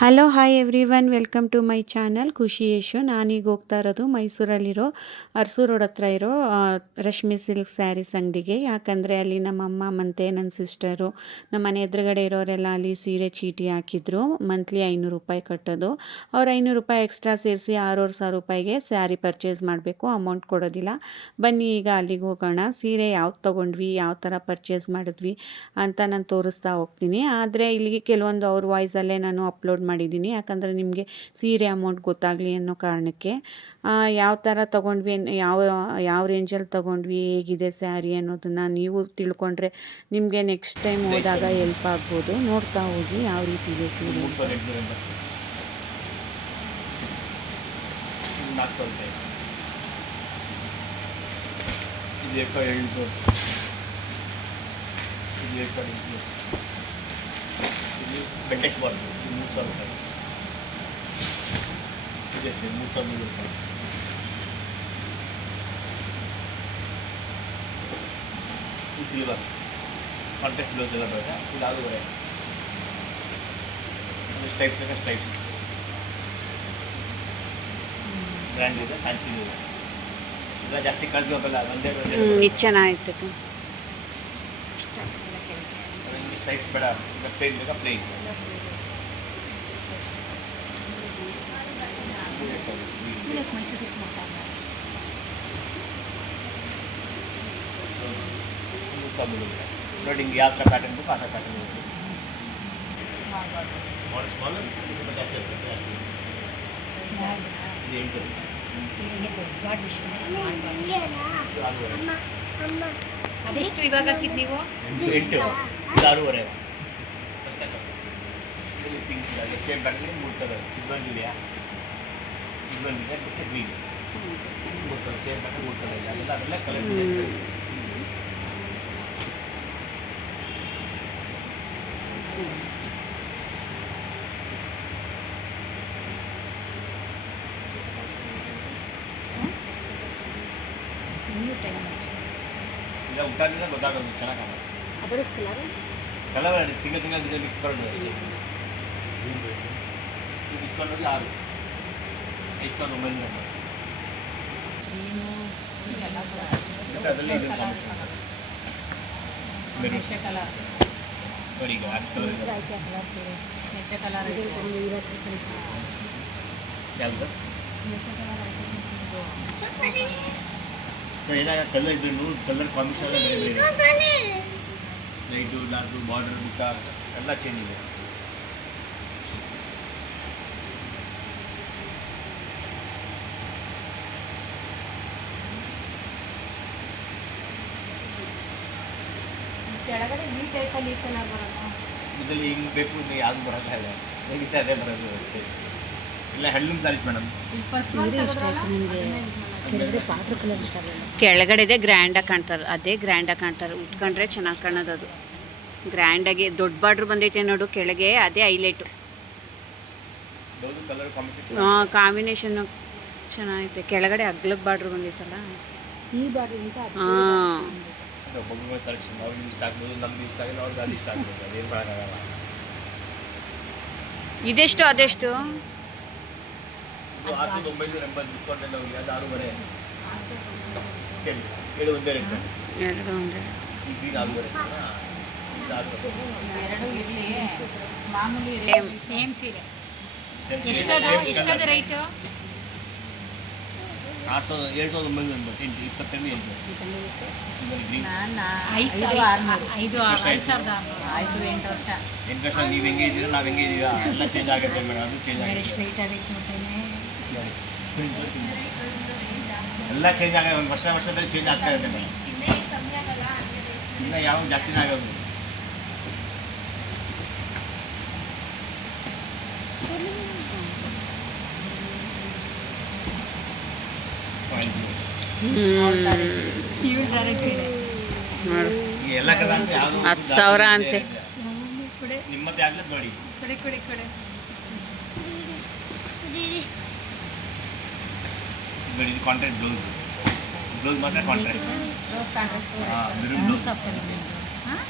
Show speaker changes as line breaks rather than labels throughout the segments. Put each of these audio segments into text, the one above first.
Hello hi everyone welcome to my channel Khushi Yashu ನಾನೀಗ ಹೋಗ್ತಾ ಇರೋದು ಮೈಸೂರಲ್ಲಿರೋ ಅರಸು ರೋಡ್ ಹತ್ರ ಇರೋ ರಶ್ಮಿ ಸಿಲ್ಕ್ ಸ್ಯಾರೀಸ್ ಅಂಗಡಿಗೆ. ಯಾಕಂದರೆ ಅಲ್ಲಿ ನಮ್ಮ ಅಮ್ಮ ಮತ್ತು ನನ್ನ ಸಿಸ್ಟರು, ನಮ್ಮ ಮನೆ ಎದುರುಗಡೆ ಇರೋರೆಲ್ಲ ಅಲ್ಲಿ ಸೀರೆ ಚೀಟಿ ಹಾಕಿದ್ರು. ಮಂತ್ಲಿ ಐನೂರು ರೂಪಾಯಿ ಕಟ್ಟೋದು. ಅವ್ರು ಐನೂರು ರೂಪಾಯಿ ಎಕ್ಸ್ಟ್ರಾ ಸೇರಿಸಿ ಆರೂವರೆ ಸಾವಿರ ರೂಪಾಯಿಗೆ ಸ್ಯಾರಿ ಪರ್ಚೇಸ್ ಮಾಡಬೇಕು. ಅಮೌಂಟ್ ಕೊಡೋದಿಲ್ಲ. ಬನ್ನಿ ಈಗ ಅಲ್ಲಿಗೆ ಹೋಗೋಣ. ಸೀರೆ ಯಾವ್ದು ತೊಗೊಂಡ್ವಿ, ಯಾವ ಥರ ಪರ್ಚೇಸ್ ಮಾಡಿದ್ವಿ ಅಂತ ನಾನು ತೋರಿಸ್ತಾ ಹೋಗ್ತೀನಿ. ಆದರೆ ಇಲ್ಲಿಗೆ ಕೆಲವೊಂದು ಅವ್ರ ವಾಯ್ಸಲ್ಲೇ ನಾನು ಅಪ್ಲೋಡ್ ಮಾಡಿದ್ದೀನಿ. ಯಾಕಂದರೆ ನಿಮಗೆ ಸೀರೆ ಅಮೌಂಟ್ ಗೊತ್ತಾಗಲಿ ಅನ್ನೋ ಕಾರಣಕ್ಕೆ ಯಾವ ಥರ ತೊಗೊಂಡ್ವಿ ಯಾವ ಯಾವ ರೇಂಜಲ್ಲಿ ತೊಗೊಂಡ್ವಿ, ಹೇಗಿದೆ ಸ್ಯಾರಿ ಅನ್ನೋದನ್ನು ನೀವು ತಿಳ್ಕೊಂಡ್ರೆ ನಿಮಗೆ ನೆಕ್ಸ್ಟ್ ಟೈಮ್ ಹೋದಾಗ ಹೆಲ್ಪ್ ಆಗ್ಬೋದು. ನೋಡ್ತಾ ಹೋಗಿ ಯಾವ ರೀತಿ ಇದೆ ಸೀರೆ
ಇದು ಎರಡು ಸಾವಿರದ ಏಳ್ನೂರು ಇದು ಎರಡು ಸಾವಿರದ ಎಂಟುನೂರು ಇಲ್ಲಿ ಬೆಂಟೆಕ್ಸ್ ಬಾರ್ಡ್ ಇದು ಮೂರು ಸಾವಿರ ರೂಪಾಯಿ ಇದೆಷ್ಟೇ ಮೂರು ಸಾವಿರದ ನೂರು ರೂಪಾಯಿ ಇದು ಸಿಲ್ವರ್ ಕಾಂಟ್ರಾಕ್ಟ್ ಬ್ಲೌಸ್ ಎಲ್ಲ ಬರುತ್ತೆ ಇದು ಆಲೂಗರೆ ಅದು ಸ್ಟೈಪ್ ಬೇಕಾ ಸ್ಟೈಪ್ ಬ್ರ್ಯಾಂಡ್ ಇದೆ ಫ್ಯಾನ್ಸಿ ಇದೆ ಇಲ್ಲ ಜಾಸ್ತಿ ಕಳಿಸ್ಬೇಕಲ್ಲ ಒಂದೇ ಒಂದೇ
ಇದು ಚೆನ್ನಾಗಿರ್ತದೆ
ನಿಮಗೆ ಸ್ಟೈಪ್ ಬೇಡ ಈಗ ಪ್ಲೇನ್ ಬೇಕಾ ಪ್ಲೇನ್ ನೋಡಿ ಹಿಂಗೆ ಯಾವ ಥರ ಪ್ಯಾಟರ್ನ್ ಬೇಕು ಆ ಥರ ಪ್ಯಾಟರ್ನ್ ಬೇಕು ಭಾಳ ಸ್ಮಾಲ್ ಜಾಸ್ತಿ ಇರುತ್ತೆ ಜಾಸ್ತಿ ಇದು ಎಂಟು ಇದು ಆರೂವರೆ
ಅದೆಷ್ಟು ಇವಾಗ ಹಾಕಿದ್ ನೀವು
ಎಂಟು ಎಂಟು ಇದು ಆರೂವರೆ ಇಲ್ಲಿ ಪಿಂಕ್ ಇದೆ ಸೇಮ್ ಪ್ಯಾಟರ್ನ್ ಮೂರು ಥರ ಇದೊಂದು ಇದೆಯಾ ಇದೊಂದಿದೆ ಮತ್ತು ಗ್ರೀನ್ ಮೂರು ಥರ ಸೇಮ್ ಪ್ಯಾಟರ್ನ್ ಮೂರು ಥರ ಇದೆ ಅದೆಲ್ಲ ಅದೆಲ್ಲ ಕಲರ್ ಇಲ್ಲ ಊಟದಿಂದ ಗೊತ್ತಾಗೋದು ಚೆನ್ನಾಗಿ ಕಾಣುತ್ತೆ
ಅದರ colour
colour single single mix ಮಾಡೋದು ಅಷ್ಟೇ. ಈ ಡಿಸ್ಕೌಂಟ್ ನೋಡಿ ಆರು. ಐದು ಸಾವಿರದ ಒಂಬೈನೂರ ಇದು ಇದೆ. ಯಾವುದು? ಸೊ ಏನಾಗ ಕಲರ್ ಇದ್ದು ಕಲರ್ ಕಾಂಬಿನೇಷನ್ ಬೇರೆ ಬೇರೆ ಲೈಟು ಡಾರ್ಕು ಬಾರ್ಡರ್ ಬುಕ್ಕ ಎಲ್ಲ ಚೇಂಜ್ ಇದೆ.
ಕೆಳಗಡೆ ಈ ಟೈಪಲ್ಲಿ ಈ ಕಲರ್ ಬರೋಲ್ಲ
ಇದರಲ್ಲಿ ಹಿಂಗೆ ಬೇಕು ಅಂದ್ರೆ ಯಾವ್ದು ಬರೋಕ್ಕಾಗಲ್ಲ ಹೇಗಿತ್ತು ಅದೇ ಬರೋದು ಅಷ್ಟೇ. ಇಲ್ಲ ಹ್ಯಾಂಡ್ಲೂಮ್ ಸ್ಯಾರೀಸ್ ಮೇಡಮ್
ಇಲ್ಲಿ ಫಸ್ಟ್
ಕೆಳಗಡೆದೇ ಗ್ರ್ಯಾಂಡಾಗಿ ಕಾಣ್ತಾರೆ. ಅದೇ ಗ್ರ್ಯಾಂಡಾಗಿ ಕಾಣ್ತಾರೆ. ಉಟ್ಕೊಂಡ್ರೆ ಚೆನ್ನಾಗಿ ಕಾಣೋದು ಅದು. ಗ್ರ್ಯಾಂಡಾಗಿ ದೊಡ್ಡ ಬಾರ್ಡ್ರ್ ಬಂದೈತೆ ನೋಡು ಕೆಳಗೆ ಅದೇ ಹೈಲೈಟು
ಹಾಂ ಕಲರ್ ಕಾಂಬಿನೇಷನ್
ಕಾಂಬಿನೇಷನ್ನು ಚೆನ್ನಾಗೈತೆ. ಕೆಳಗಡೆ ಅಗ್ಲಕ್ಕೆ ಬಾರ್ಡ್ರ್ ಬಂದೈತಲ್ಲ.
ಈ
ಹಾಂ. ಇದೆಷ್ಟು ಅದೆಷ್ಟು?
ಇದು ಆರು ಸಾವಿರದ ಒಂಬೈನೂರ ಎಂಬತ್ತು ಡಿಸ್ಕೌಂಟ್ ಎಲ್ಲ ಹೋಗಿ ಅದು ಆರೂವರೆ. ಏಳು ಒಂದೇ ರೇಟ್
ಎರಡು
ಈ ಗ್ರೀನ್ ಆರೂವರೆ
ಎರಡು ಇರಲಿ. ಮಾಮೂಲಿ. ಸೇಮ್ ಸೀರೆ. ಎಷ್ಟದು ಎಷ್ಟದು. ರೈಟು
ಆರು ಸಾವಿರದ ಏಳು ಸಾವಿರದ ಒಂಬೈನೂರ ಎಂಬತ್ತು ಎಂಟು ಇಪ್ಪತ್ತೆರಡು ಎಂಟು. ಇದರಲ್ಲಿ
ಐದು ಐದು ಆರು ಐದು ಸಾವಿರದ ಆರುನೂರು. ಆಯಿತು ಎಂಟು ವರ್ಷ.
ಎಂಟು ವರ್ಷ ನೀವು ಹೆಂಗೆ ಇದ್ದೀರಾ? ನಾವು ಹೆಂಗೆ ಇದ್ದೀರಾ? ಎಲ್ಲ ಚೇಂಜ್ ಆಗುತ್ತೆ ಮೇಡಮ್ ಅದು ಚೇಂಜ್ ಆಗುತ್ತೆ
ಸ್ಟ್ರೈಟ್ ಆಗೈತೆ ನೋಡ್ತೇನೆ
ನೋಡಿ. ಎಲ್ಲ ಚೇಂಜ್ ಆಗುತ್ತೆ ಒಂದು ವರ್ಷ ವರ್ಷದಲ್ಲಿ ಚೇಂಜ್ ಆಗ್ತಾ ಇರಬೇಕು ಇಲ್ಲ ಇನ್ನು ಯಾವ ಜಾಸ್ತಿನೇ ಆಗೋದು
ಹತ್ತು ಸಾವಿರ ಅಂತೆ.
ನಿಮ್ಮದೇ
ಆಗ್ಲಿ ಆಗ್ಲದ್ ನೋಡಿ.
ಕೊಡೆ ಕೊಡೆ ಕೊಡೆ.
ನೋಡಿ ಇದು ಕಾಂಟ್ರಾಕ್ಟ್ ಬ್ಲೌಸ್ ಬ್ಲೌಸ್ ಮಾತ್ರ ಕಾಂಟ್ರಾಕ್ಟ್
ರೋಸ್ ಕಾಂಟ್ರಾಕ್ಟ್
ಹಾ, maroon blue.
ಹಾಂ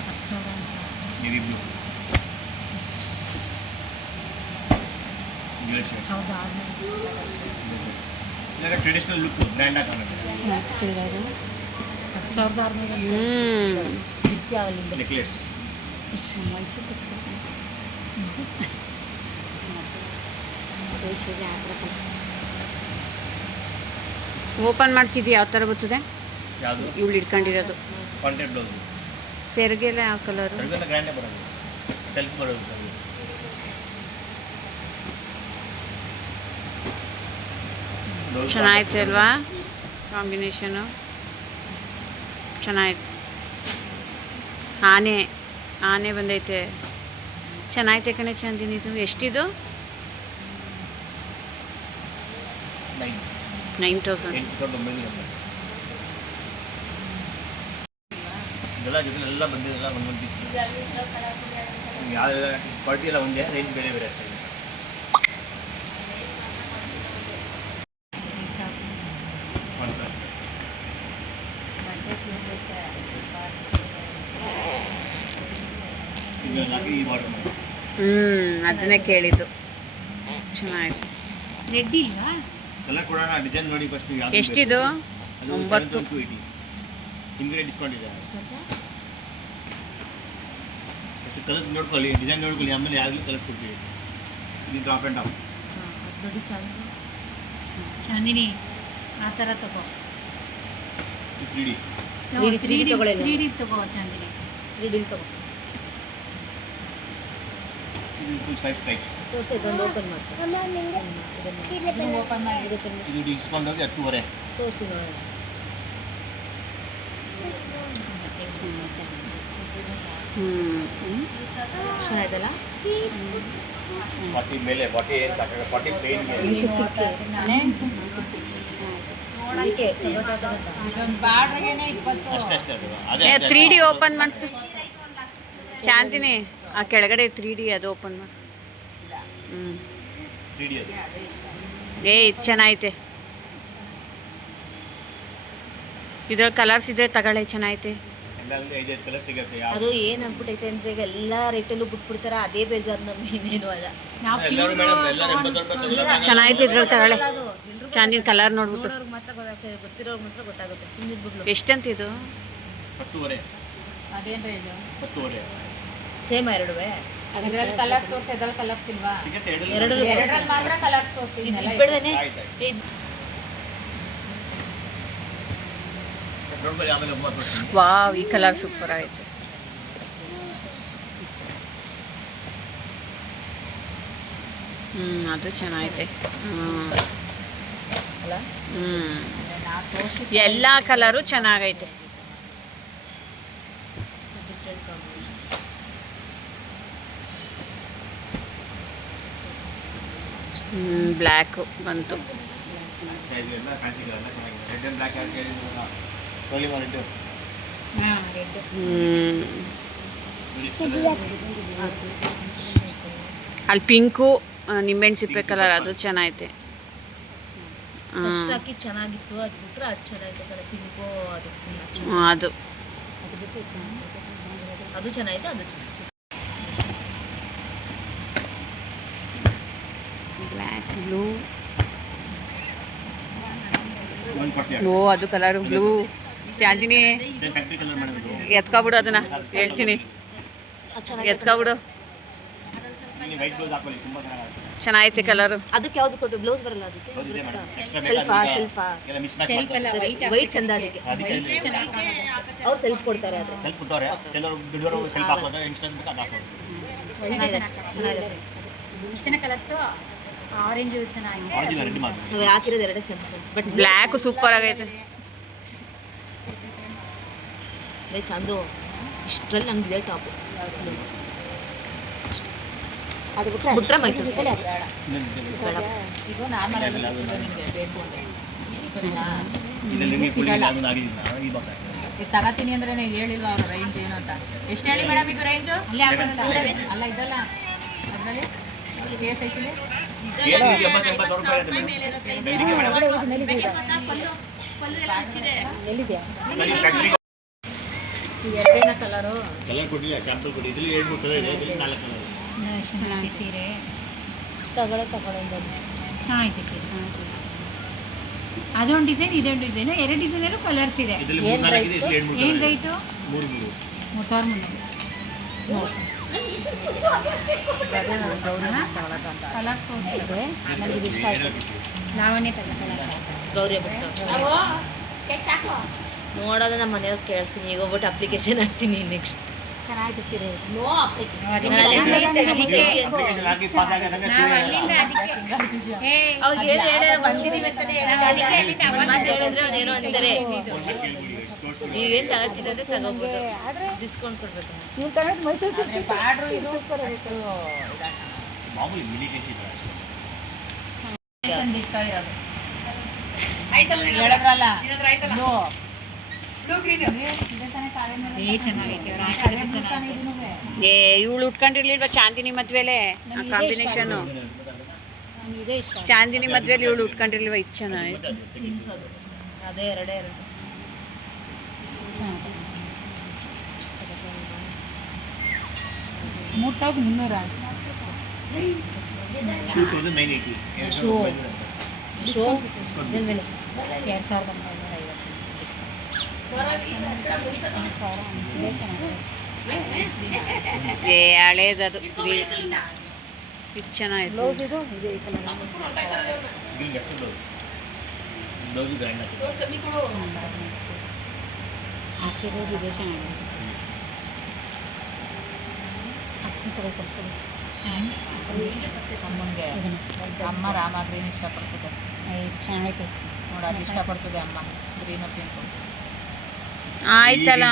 ಹತ್ತು ಸಾವಿರ
ನೇವಿ ಬ್ಲೂ
ಓಪನ್ ಮಾಡಿಸಿದ್ದು ಯಾವ ಥರ ಬರ್ತದೆ? ಇವಳು ಇಟ್ಕೊಂಡಿರೋದು. ಸೆರಗೆಲ್ಲ ಯಾವ ಕಲರ್ ಚೆನ್ನಾಯ್ತು ಅಲ್ವಾ? ಕಾಂಬಿನೇಷನು ಚೆನ್ನಾಯ್ತು ಆನೆ ಆನೆ ಬಂದೈತೆ. ಚೆನ್ನಾಯ್ತೆ ಕಣೆ ಚಂದಿನಿದು. ಎಷ್ಟಿದು
ನೈನ್
ನೈನ್ ತೌಸಂಡ್.
ಎಂಟು ಸಾವಿರದ ಒಂಬೈನೂರ ಎಂಬತ್ತು. ಇದೆಲ್ಲ ಜೊತೆ ಎಲ್ಲ ಬಂದಿದ್ದೆಲ್ಲ ಒಂದೊಂದು ಪೀಸ್ ಯಾವ ಕ್ವಾಲಿಟಿ ಎಲ್ಲ ಒಂದೇ ರೇಟ್ ಬೇರೆ ಬೇರೆ ಅಷ್ಟೇ.
ಹ್ಞೂ ಅದನ್ನೇ ಕೇಳಿದ್ದು. ಚೆನ್ನಾಗಿ.
ರೆಡ್ಡಿ ಇಲ್ವಾ?
ಎಲ್ಲ ಕೊಡೋಣ ಡಿಸೈನ್ ನೋಡಿ ಫಸ್ಟ್ ಯಾವ್ದು
ಎಷ್ಟಿದು? ಒಂಬತ್ತು.
ಟು ಏಯ್ಟಿ ಹಿಂದ್ಗಡೆ ಡಿಸ್ಕೌಂಟ್ ಇದೆ. ಎಷ್ಟು ಕಲರ್ ನೋಡ್ಕೊಳ್ಳಿ ಡಿಸೈನ್ ನೋಡ್ಕೊಳ್ಳಿ ಆಮೇಲೆ ಯಾವಾಗಲೂ ಕಲಿಸ್ಕೊಡ್ತೀವಿ ಇದು ಡ್ರಾಪ್ ಆ್ಯಂಡ್
ಚಾಂದಿನಿ ಚಾಂದಿನಿ ಆ ಥರ ತಗೋ.
Three D
three D three D ತಗೋ ಚಾಂದಿನಿ. ತ್ರೀ ಡಿ ತಗೋ.
ಇದು ಫುಲ್ ಸೈಜ್
ತೋರಿಸಿ ಇದೊಂದು ಓಪನ್ ಮಾಡ್ತೀನಿ ಓಪನ್ ಮಾಡಿ
ಇದು ಹತ್ತುವರೆ.
ತೋರಿಸಿ ನೋಡೋಣ
ಮೇಲೆ ಏನು ಸಾಕಾಗ ಅದೇ
ತ್ರೀ ಡಿ ಓಪನ್ ಮಾಡಿಸು. ಶಾಂತಿನಿ ಆ ಕೆಳಗಡೆ ತ್ರೀ ಡಿ ಅದು ಓಪನ್ ಮಾಡಿಸು. ಏ ಇದು ಚೆನ್ನಾಗೈತೆ. ಇದ್ರಲ್ಲಿ ಕಲರ್ಸ್ ಇದ್ರೆ ತಗೊಳ್ಳಿ ಚೆನ್ನಾಗೈತೆ.
ಅದು ಏನ್ ಅನ್ಬಿಟ್ಟೈತೆ ಅಂದ್ರೆ ಈಗ ಎಲ್ಲಾ ರೇಟಲ್ಲೂ ಬಿಟ್ಬಿಡ್ತಾರ ಅದೇ ಬೇಜಾರು ನಮ್ಗೆ ಇನ್ನೇನು ಅಲ್ಲ.
ಚೆನ್ನಾಗೈತೆ ಇದ್ರಲ್ಲಿ ತಗೊಳ್ಳಿ. ಚಾಂದಿನ ಕಲರ್ ನೋಡ್ಬಿಟ್ಟು.
ನೋಡೋರ್ಗೆ ಮಾತ್ರ ಗೊತ್ತಾಗ್ತದೆ ಗೊತ್ತಿರೋರ್ಗೆ ಮಾತ್ರ ಗೊತ್ತಾಗುತ್ತೆ. ಸುಮ್ಮನೆ ಬಿಡ್ಲು
ಎಷ್ಟಂತ ಇದು
ಅದೇನ್ರಿ
ಇದು?
ಸೇಮ್ ಎರಡುವೆ?
ಅದ್ರಲ್ಲಿ ಕಲರ್ಸ್ ತೋರಿಸಿ ಅದ್ರಲ್ಲಿ ಕಲರ್ಸ್ ಇಲ್ವಾ? ಎರಡರಲ್ಲಿ ಮಾತ್ರ ಕಲರ್ಸ್
ವರ್ಷ.
ವಾವ್ ಈ ಕಲರ್ ಸೂಪರ್ ಆಯ್ತು. ಹ್ಮ್ ಅದು ಚೆನ್ನಾಗೈತೆ. ಹ್ಮ್.
ಹ್ಮ್.
ಎಲ್ಲಾ ಎಲ್ಲ ಕಲರು ಚೆನ್ನಾಗೈತೆ
ಡಿಫ್ರೆಂಟ್
ಹ್ಞೂ ಬ್ಲ್ಯಾಕು ಬಂತು
ಎಲ್ಲ ಫ್ಯಾನ್ಸಿ ಎಲ್ಲ ಚೆನ್ನಾಗಿದೆ ರೆಡ್ ಆ್ಯಂಡ್ ಬ್ಲ್ಯಾಕ್ ಯಾರು ಕೇಳಿದ್ರಲ್ಲ ಟೋಲಿ ಮಾಡಿಟ್ಟು
ಹಾಂ ರೆಡ್
ಬಂತು. ಅಲ್ಲಿ ಪಿಂಕು ನಿಂಬೆಹಣ್ಣು ಸಿಪ್ಪೆ ಕಲರ್ ಅದು ಚೆನ್ನಾಗೈತೆ.
ಚೆನ್ನಾಗಿತ್ತು ಅದು ಬಿಟ್ರೆ ಅದು ಚೆನ್ನಾಗಿತ್ತು ಕಡೆ ಪಿಂಕು ಅದು.
ಅದು.
ಅದು ಚೆನ್ನಾಗಿತ್ತು ಅದು
ಬ್ಲ್ಯಾಕ್ ಬ್ಲೂ
ನೋ
ಓ ಅದು ಕಲರ್ ಬ್ಲೂ ಚಾಂದಿನಿ
ಸೇಮ್ ಕಲರ್ ಮಾಡಿದ್ರು
ಎತ್ಕೊಬಿಡು ಅದನ್ನ. ಹೇಳ್ತೀನಿ. ಎತ್ಕೊಬಿಡು.
ಇಲ್ಲಿ ವೈಟ್ ಬ್ಲೌಸ್ ಹಾಕೊಳ್ಳಿ ತುಂಬ ಚೆನ್ನಾಗಿ
ಚೆನ್ನಾಗೈತೆ ಕಲರು
ಅದಕ್ಕೆ ಯಾವ್ದು ಕೊಟ್ಟು ಬ್ಲೌಸ್ ಬರಲ್ಲ ಅದಕ್ಕೆ ಸೆಲ್ಫಾ ಸೆಲ್ಫಾ
ವೈಟ್
ಚಂದ ಅದಕ್ಕೆ.
ಅದಕ್ಕೆ
ಅವ್ರು ಸೆಲ್ಫ್ ಕೊಡ್ತಾರೆ ಅದು
ಸೆಲ್ಫ್ ಕೊಟ್ಟವ್ರೆ. ಕೆಲವರು ಬಿಡೋರು ಸೆಲ್ಫ್ ಹಾಕೋದು ಯಂಗ್ಸ್ಟರ್ಸ್ ಬೇಕು ಅದು ಹಾಕೋದು.
ಚೆನ್ನಾಗಿದೆ. ಚೆನ್ನಾಗಿದೆ.
ಕಲರ್ಸು ಆರೆಂಜ್ ಚೆನ್ನಾಗಿದೆ.
ಹಾಕಿರೋದು ಎರಡೇ ಚೆನ್ನಾಗಿದೆ. ಬಟ್
ಬ್ಲ್ಯಾಕ್ ಸೂಪರ್ ಆಗೈತೆ.
ಅದೇ ಚಂದು. ಇಷ್ಟರಲ್ಲಿ ನಂಗೆ ಇದೆ ಟಾಪ್. ಅದು ಮೈಸೂರು.
ಇದು ನಾರ್ಮಲ್ ಆಗಿ ಸಿಗೋದು ನಿಮಗೆ ಬೇಕು ಅಂದರೆ
ಇದರಲ್ಲಿ ನಿಮಗೆ ಫುಲ್ ಅದೊಂದು ಈ ಬಾಕ್ಸ್ ಹಾಕಿದ್ದೀನಿ
ಅಂದ್ರೆ ಹೇಳಿಲ್ವಾ ಅವ್ರ ರೇಂಜ್ ಏನು ಅಂತ. ಎಷ್ಟು ಹೇಳಿ ಮೇಡಮ್ ಇದು ರೇಂಜು ಅಲ್ಲೇ ಅಲ್ಲ ಇದಲ್ಲ ಅದರಲ್ಲಿ? ಕೇಸ್ ಐತಿಲಿ
ನಿಮಗೆ ಎಂಬತ್ತು ಎಂಬತ್ತು ಸಾವಿರ ರೂಪಾಯಿ ಆಗುತ್ತೆ ಮೇಡಮ್. ಬೆಳ್ಳಿಗೆ ಮೇಡಮ್ ಸರಿ ಫ್ಯಾಕ್ಟ್ರಿ
ಎರಡೇನ ಕಲರು
ಕಲರ್ ಕೊಟ್ಟಿಲ್ಲ ಸ್ಯಾಂಪಲ್ ಕೊಟ್ಟಿಲ್ಲ ಇಲ್ಲಿ ಎರಡು ಕಲರ್ ಇದೆ ಇದರಲ್ಲಿ ನಾಲ್ಕು ಕಲರ್
ಚೆನ್ನಾಗಿ ಸೀರೆ.
ತಗೊಳ್ಳೆ ತಗೊಳ್ಳಿಂದ
ಚೆನ್ನಾಗೈತೆ ಸರ್ ಚೆನ್ನಾಗಿದೆ. ಅದೊಂದು ಡಿಸೈನ್ ಇದೊಂದು ಡಿಸೈನ್ ಎರಡು ಡಿಸೈನಲ್ಲೂ ಕಲರ್ಸ್ ಇದೆ.
ಏನ್.
ರೈಟು
ಮೂರು ಮೂರು.
ಮೂರು ಸಾವಿರ ಮುನ್ನೂರು. ನನಗೆ ಇದು ಇಷ್ಟ ಆಯ್ತು.
ಗೌರಿ ನೋಡೋದ ನಮ್ಮ ಮನೆಯವ್ರು ಕೇಳ್ತೀನಿ. ಈಗ ಒಬ್ಬಟ್ಟು ಅಪ್ಲಿಕೇಶನ್ ಹಾಕ್ತೀನಿ ನೆಕ್ಸ್ಟ್
ಚೆನ್ನಾಗಿ ಸೀರೆ
ತಗೋಬೋದು. ಡಿಸ್ಕೌಂಟ್ ಕೊಡ್ಬೇಕು.
ಮಾಮೂಲಿ
ಹೇಳಿದ್ರಲ್ಲ. ಇದು. ಏ
ಇವಳು ಉಟ್ಕೊಂಡಿರ್ಲಿಲ್ವ ಚಾಂದಿನಿ ಮದ್ವೆಲೆ? ಆ ಕಾಂಬಿನೇಷನು
ಇದೇ ಇಷ್ಟ
ಚಾಂದಿನಿ ಮದ್ವೆಲಿ ಇವಳು ಉಟ್ಕೊಂಡಿರ್ಲಿಲ್ವ? ಇಚ್ಛನ ಚೆನ್ನಾಗಿ
ಅದೇ ಎರಡೇ ಎರಡು.
ಮೂರು ಸಾವಿರದ ಮುನ್ನೂರ
ಟೂ ತೌಸಂಡ್ ನೈನ್ ಏಯ್ಟಿ
ಶೋ
ಎರಡು ಸಾವಿರದ ಒಂಬೈನೂರ ಐವತ್ತು ಎರಡು ಸಾವಿರ ಇದೇ ಚೆನ್ನಾಗಿದೆ
ಏ ಹಳೇದದು ಇದು ಚೆನ್ನಾಗಿತ್ತು
ಬ್ಲೌಸ್ ಇದು. ಇದೆ? ಈ ಕಲರ್
ಗ್ರೀನ್ ಎಷ್ಟು ಬ್ಲೌಸ್ ಗ್ರ್ಯಾಂಡ್
ಹಾಕಿರೋದು ಇದೆ ಚೆನ್ನಾಗಿದೆ.
ಅಮ್ಮಂಗೆ ಅಮ್ಮ ರಾಮ ಗ್ರೀನ್ ಇಷ್ಟಪಡ್ತದೆ
ಚೆನ್ನಾಗೈತೆ.
ನೋಡಿ ಅದು ಇಷ್ಟಪಡ್ತದೆ ಅಮ್ಮ. ಗ್ರೀನು ಪಿಂಕು
ಆಯ್ತಲ್ಲ.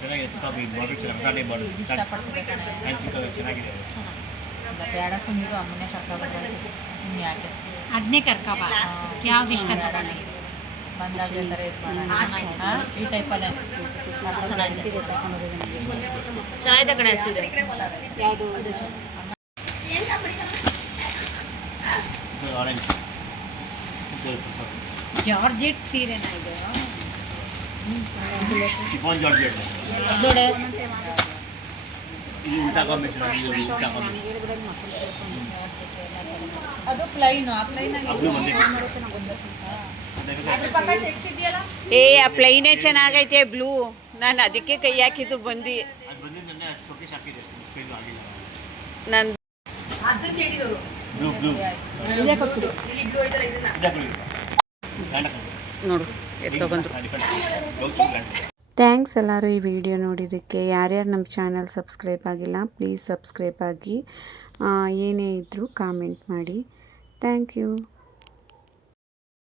ಚೆನ್ನಾಗಿದೆ ಪಿಕಾಕ್ ಗ್ರೀನ್ ಬಾರ್ಡರ್ ಚೆನ್ನಾಗಿ ಬಾರ್ಡರ್ ಚೆನ್ನಾಗಿದೆ
ಬೇಡ ಸುಮ್ಮನೆ ಅಮ್ಮನೇ
ಅದನ್ನೇ ಕರ್ಕಬ ಯಾವ್ದು ಇಷ್ಟ ತಗೋಣ
ಬಂದಾಗ ಥರ ಇದು ಮಾಡೋಣ. ಹಾಂ ಈ ಟೈಪಲ್ಲೇ.
ಚೆನ್ನಾಗಿದೆ. ಚೆನ್ನಾಗಿದೆ. ಕಣೆ ಸೀರೆ
ಯಾವುದು
ಆರೆಂಜ್
ಜಾರ್ಜೆಟ್ ಸೀರೆನಾ ಇದು?
ಶಿಫಾನ್ ಜಾರ್ಜೆಟ್
ದೊಡ್ಡ
ಈ ಊಟ ಕಾಂಬಿನೇಷನ್ ಇದು ಊಟ ಕಾಂಬಿನೇಷನ್
ಅದು ಪ್ಲೈನು ಆ? ಪ್ಲೈನಲ್ಲಿ
ಅಬ್ಳು ಒಂದೇ
ಏ, ಆ ಪ್ಲೈನೇ ಚೆನ್ನಾಗೈತೆ ಬ್ಲೂ ನಾನು ಅದಕ್ಕೆ ಕೈ ಹಾಕಿದ್ದು ಬಂದು. ನೋಡು ಬಂದರು. ಥ್ಯಾಂಕ್ಸ್ ಎಲ್ಲರೂ ಈ ವಿಡಿಯೋ ನೋಡಿದ್ದಕ್ಕೆ. ಯಾರ್ಯಾರು ನಮ್ಮ ಚಾನಲ್ ಸಬ್ಸ್ಕ್ರೈಬ್ ಆಗಿಲ್ಲ ಪ್ಲೀಸ್ ಸಬ್ಸ್ಕ್ರೈಬ್ ಆಗಿ ಏನೇ ಇದ್ದರೂ ಕಾಮೆಂಟ್ ಮಾಡಿ. Thank you